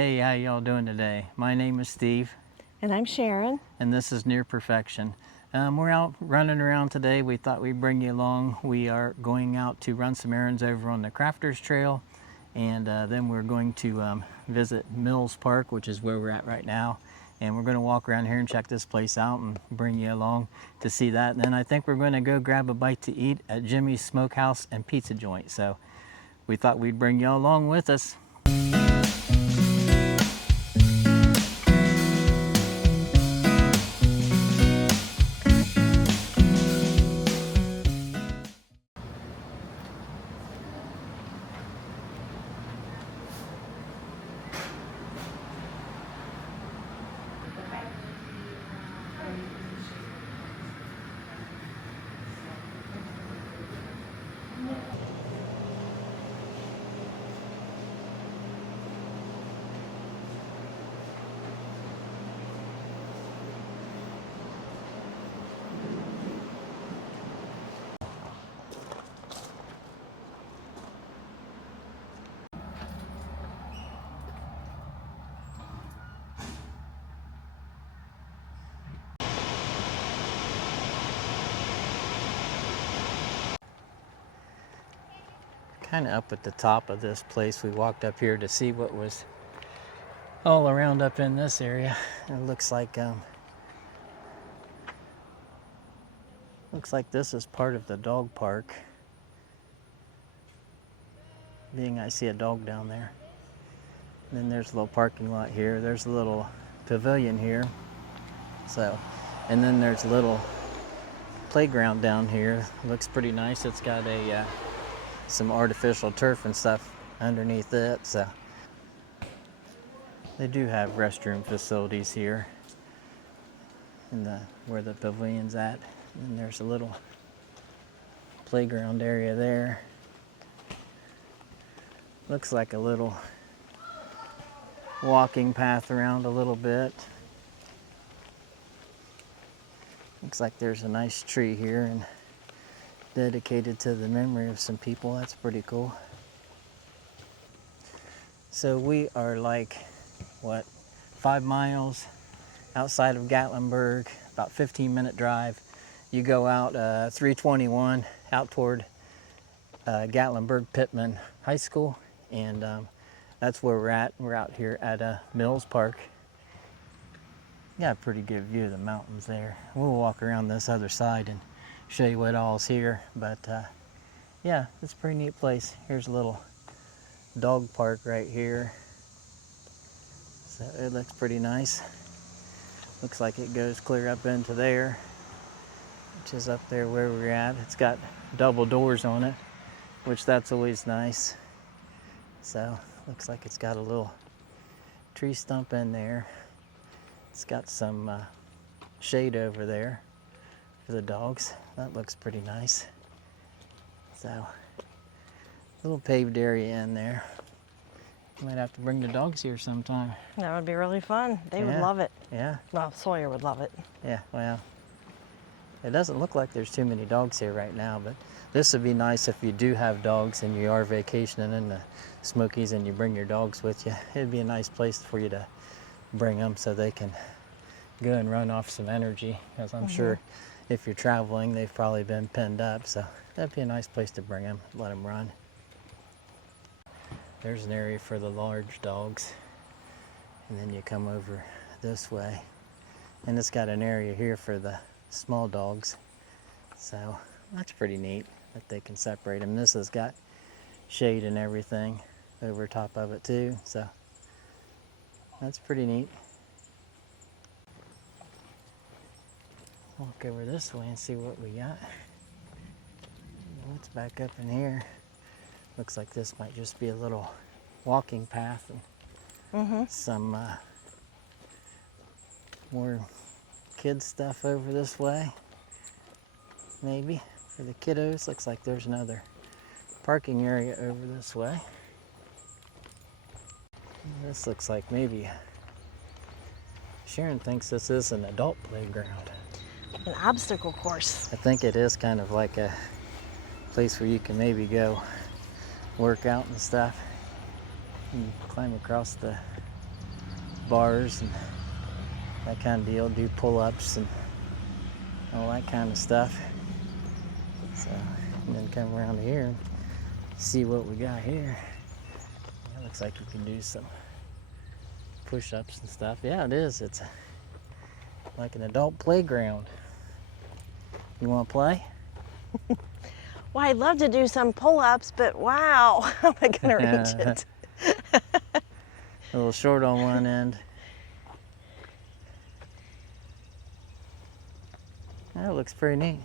Hey, how y'all doing today? My name is Steve. And I'm Sharon. And this is Near Perfection. We're out running around today. We thought we'd bring you along. We are going out to run some errands over on the Crafters Trail, and then we're going to visit Mills Park, which is where we're at right now. And we're going to walk around here and check this place out and bring you along to see that. And then I think we're going to go grab a bite to eat at Jimmys Smokehouse and Pizza joint. So we thought we'd bring you along with us. Kind of up at the top of this place. We walked up here to see what was all around up in this area. It looks like this is part of the dog park. I see a dog down there. And then there's a little parking lot here. There's a little pavilion here. And then there's a little playground down here. Looks pretty nice. It's got some artificial turf and stuff underneath it. So they do have restroom facilities here in where the pavilion's at. And there's a little playground area there. Looks like a little walking path around a little bit. Looks like there's a nice tree here and dedicated to the memory of some people. That's pretty cool. So we are like, 5 miles outside of Gatlinburg, about 15-minute drive. You go out 321 out toward Gatlinburg Pittman High School, and that's where we're at. We're out here at Mills Park. Got a pretty good view of the mountains there. We'll walk around this other side and show you what all's here, but yeah, it's a pretty neat place. Here's a little dog park right here. So it looks pretty nice. Looks like it goes clear up into there, which is up there where we're at. It's got double doors on it, which that's always nice. So looks like it's got a little tree stump in there. It's got some shade over there for the dogs. That looks pretty nice. So, little paved area in there. Might have to bring the dogs here sometime. That would be really fun. They would love it. Yeah. Well, Sawyer would love it. Yeah, well, it doesn't look like there's too many dogs here right now, but this would be nice if you do have dogs and you are vacationing in the Smokies and you bring your dogs with you. It'd be a nice place for you to bring them so they can go and run off some energy, because I'm sure if you're traveling, they've probably been penned up, so that'd be a nice place to bring them, let them run. There's an area for the large dogs, and then you come over this way, and it's got an area here for the small dogs, so that's pretty neat that they can separate them. This has got shade and everything over top of it too, so that's pretty neat. Walk over this way and see what we got. What's back up in here? Looks like this might just be a little walking path and some more kid stuff over this way. Maybe for the kiddos. Looks like there's another parking area over this way. This looks like maybe Sharon thinks this is an adult playground. An obstacle course. I think it is kind of like a place where you can maybe go work out and stuff. And climb across the bars and that kind of deal, do pull-ups and all that kind of stuff. So, and then come around here and see what we got here. It looks like you can do some push-ups and stuff. Yeah, it is. It's like an adult playground. You want to play? Well, I'd love to do some pull-ups, but wow, how am I gonna reach it? A little short on one end. That looks pretty neat.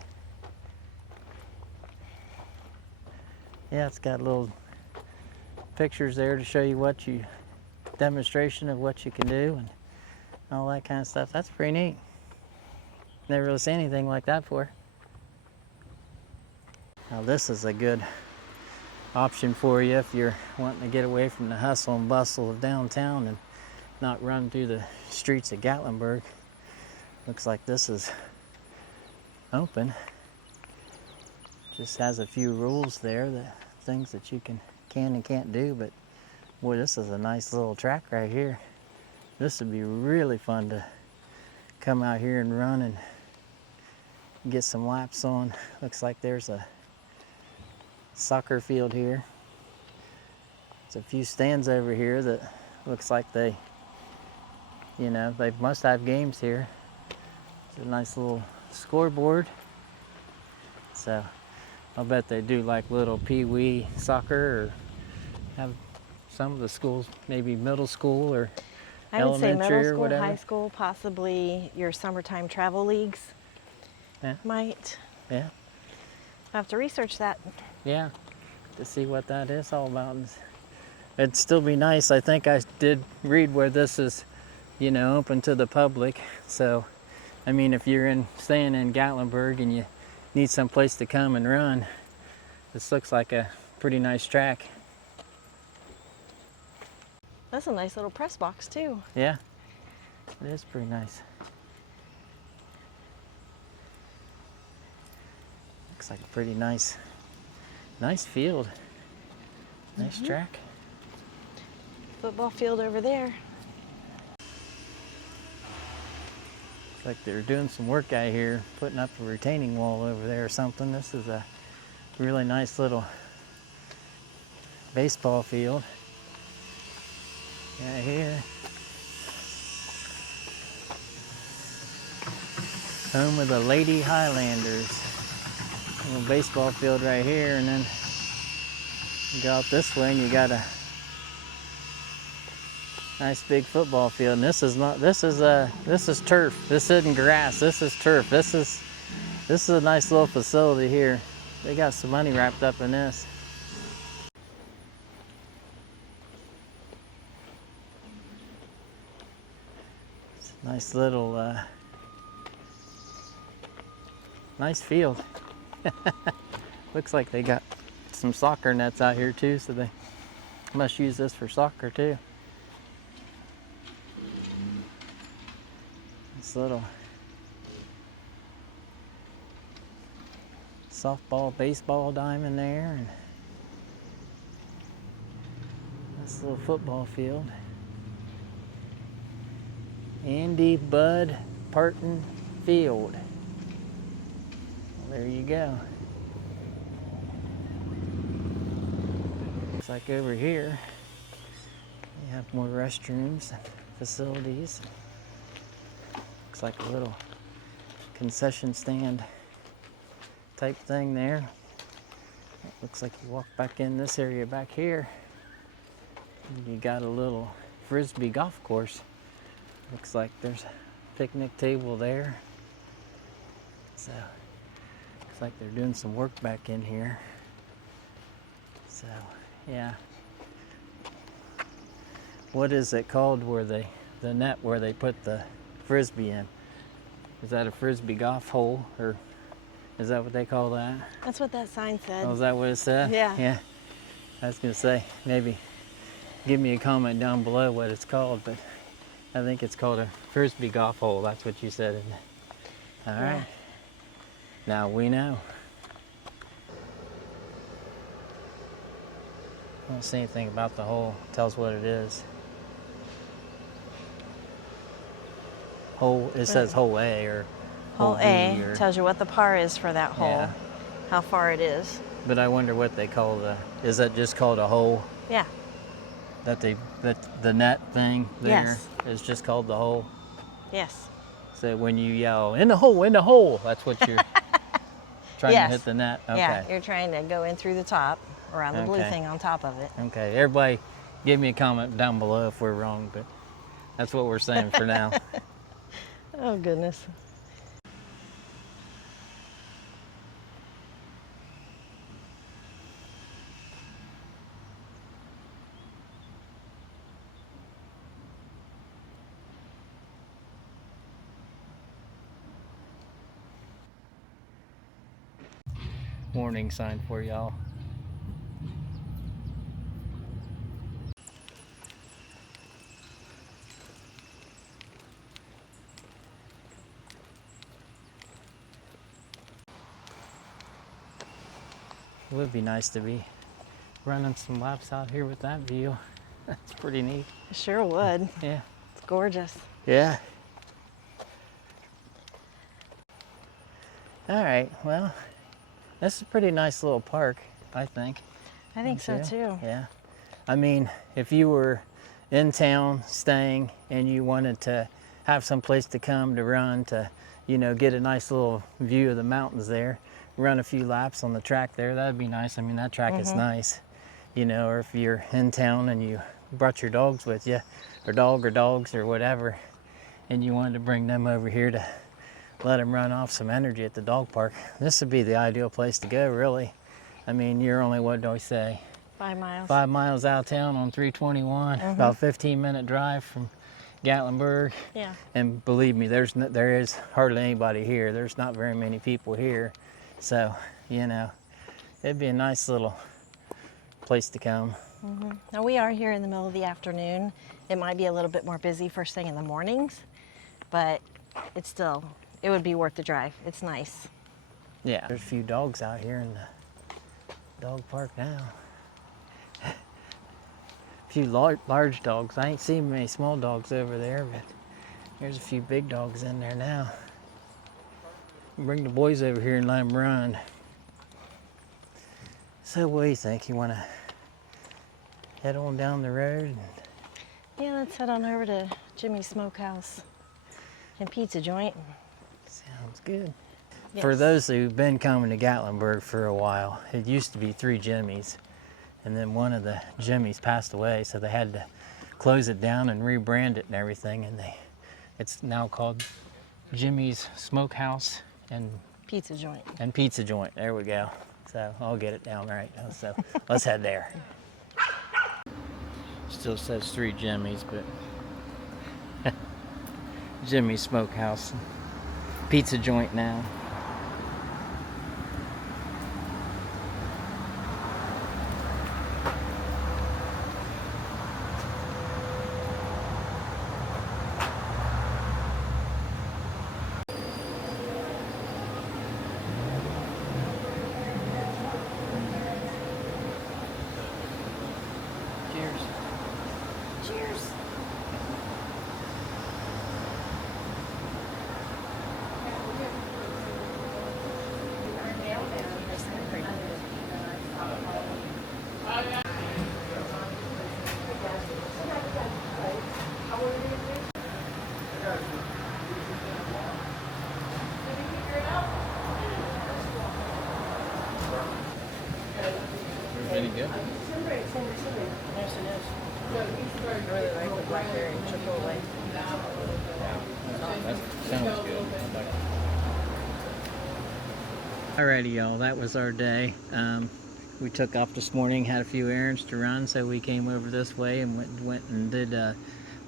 Yeah, it's got little pictures there to show you demonstration of what you can do and all that kind of stuff. That's pretty neat. Never really seen anything like that before. Now this is a good option for you if you're wanting to get away from the hustle and bustle of downtown and not run through the streets of Gatlinburg. Looks like this is open. Just has a few rules there, the things that you can and can't do, but boy, this is a nice little track right here. This would be really fun to come out here and run and get some laps on. Looks like there's a soccer field here. There's a few stands over here that looks like they must have games here. It's a nice little scoreboard. So I'll bet they do like little pee-wee soccer, or have some of the schools, maybe middle school or I would say elementary middle or school, whatever. high school, possibly your summertime travel leagues. Yeah. Might. Yeah. I'll have to research that. Yeah, to see what that is all about. It'd still be nice. I think I did read where this is, open to the public. So, I mean, if you're staying in Gatlinburg and you need some place to come and run, this looks like a pretty nice track. That's a nice little press box too. Yeah, it is pretty nice. Looks like a pretty nice field. Nice track. Football field over there. Looks like they're doing some work out here, putting up a retaining wall over there or something. This is a really nice little baseball field. Right here. Home of the Lady Highlanders. A little baseball field right here, and then you go out this way and you got a nice big football field. And this is turf. This isn't grass. This is turf. This is a nice little facility here. They got some money wrapped up in this. It's a nice little nice field. Looks like they got some soccer nets out here too, so they must use this for soccer too. This little softball, baseball diamond there, and this little football field. Andy Bud Parton Field. Well, there you go. Looks like over here we have more restrooms and facilities. Looks like a little concession stand type thing there. Looks like you walk back in this area back here, and you got a little frisbee golf course. Looks like there's a picnic table there. So looks like they're doing some work back in here. So yeah. What is it called where the net where they put the frisbee in? Is that a frisbee golf hole, or is that what they call that? That's what that sign said. Oh, is that what it said? Yeah. Yeah. I was gonna say, maybe give me a comment down below what it's called, but I think it's called a frisbee golf hole. That's what you said, isn't it? All right. Now we know. I don't see anything about the hole. It tells what it is. hole. It says hole A or Hole B A or, tells you what the par is for that hole, Yeah. how far it is. But I wonder what they call is that just called a hole? Yeah. That the net thing there Yes. is just called the hole? Yes. So when you yell, in the hole, that's what you're trying to Yes. hit the net? Okay. Yeah, you're trying to go in through the top, around the blue Okay. thing on top of it. Okay, everybody give me a comment down below if we're wrong, but that's what we're saying for now. Oh, goodness. Warning sign for y'all. It would be nice to be running some laps out here with that view. That's pretty neat. It sure would. Yeah. It's gorgeous. Yeah. All right, well, this is a pretty nice little park, I think. I think so Don't you? too. Yeah. I mean, if you were in town staying and you wanted to have some place to come to run to, get a nice little view of the mountains there, run a few laps on the track there, that'd be nice. I mean, that track is nice, or if you're in town and you brought your dogs with you, or dogs or whatever, and you wanted to bring them over here to let them run off some energy at the dog park, this would be the ideal place to go, really. I mean, you're only, what do I say? 5 miles. 5 miles out of town on 321, about 15-minute drive from Gatlinburg. Yeah. And believe me, there is hardly anybody here. There's not very many people here. So, it'd be a nice little place to come. Now we are here in the middle of the afternoon. It might be a little bit more busy first thing in the mornings, but it would be worth the drive. It's nice. Yeah. There's a few dogs out here in the dog park now. A few large dogs. I ain't seen many small dogs over there, but there's a few big dogs in there now. Bring the boys over here and let them run. So what do you think? You want to head on down the road? Yeah, let's head on over to Jimmys Smokehouse and Pizza Joint. Sounds good. Yes. For those who've been coming to Gatlinburg for a while, it used to be 3 Jimmys, and then one of the Jimmys passed away, so they had to close it down and rebrand it and everything, and it's now called Jimmys Smokehouse and Pizza Joint. Pizza Joint. There we go. So I'll get it down right. So let's head there. Still says 3 Jimmys, but Jimmys Smokehouse and Pizza Joint now. Cheers. Cheers. Any good? Yes, it is. I really like the blackberry and chipotle. That sounds good. Alrighty, y'all. That was our day. We took off this morning, had a few errands to run, so we came over this way and went and did a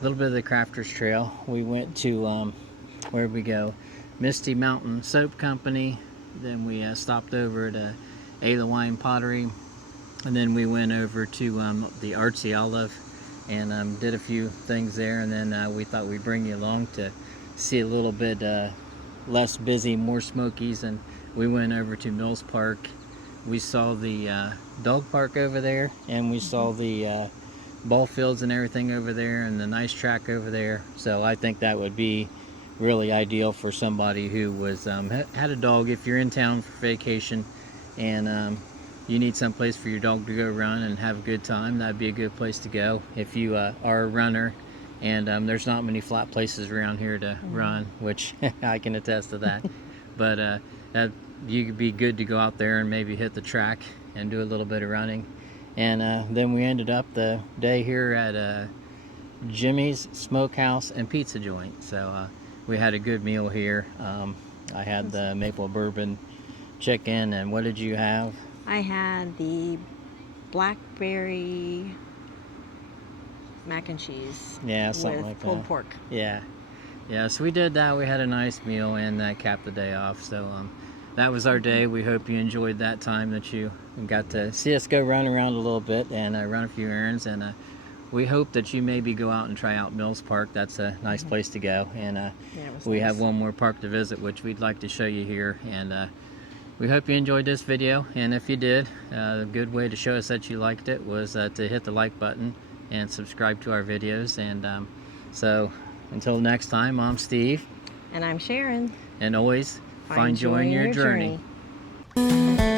little bit of the Crafters Trail. We went to where'd we go? Misty Mountain Soap Company. Then we stopped over at Ayla Wine Pottery, and then we went over to the Artsy Olive and did a few things there, and then we thought we'd bring you along to see a little bit less busy, more Smokies, and we went over to Mills Park. We saw the dog park over there, and we saw the ball fields and everything over there, and the nice track over there. So I think that would be really ideal for somebody who was had a dog. If you're in town for vacation and you need some place for your dog to go run and have a good time, that'd be a good place to go. If you are a runner, and there's not many flat places around here to run, which I can attest to that. But you could be good to go out there and maybe hit the track and do a little bit of running. And then we ended up the day here at Jimmys Smokehouse and Pizza joint. So we had a good meal here. I had the maple bourbon chicken, and what did you have? I had the blackberry mac and cheese. Yeah, something with like pulled that. pork. Yeah, so we did that. We had a nice meal, and that capped the day off. So that was our day. We hope you enjoyed that time, that you got to see us go run around a little bit and run a few errands. And we hope that you maybe go out and try out Mills Park. That's a nice place to go. And we have one more park to visit, which we'd like to show you here. And we hope you enjoyed this video. And if you did, a good way to show us that you liked it was to hit the like button and subscribe to our videos. And so until next time, I'm Steve. And I'm Sharon. And always find joy in your journey. journey.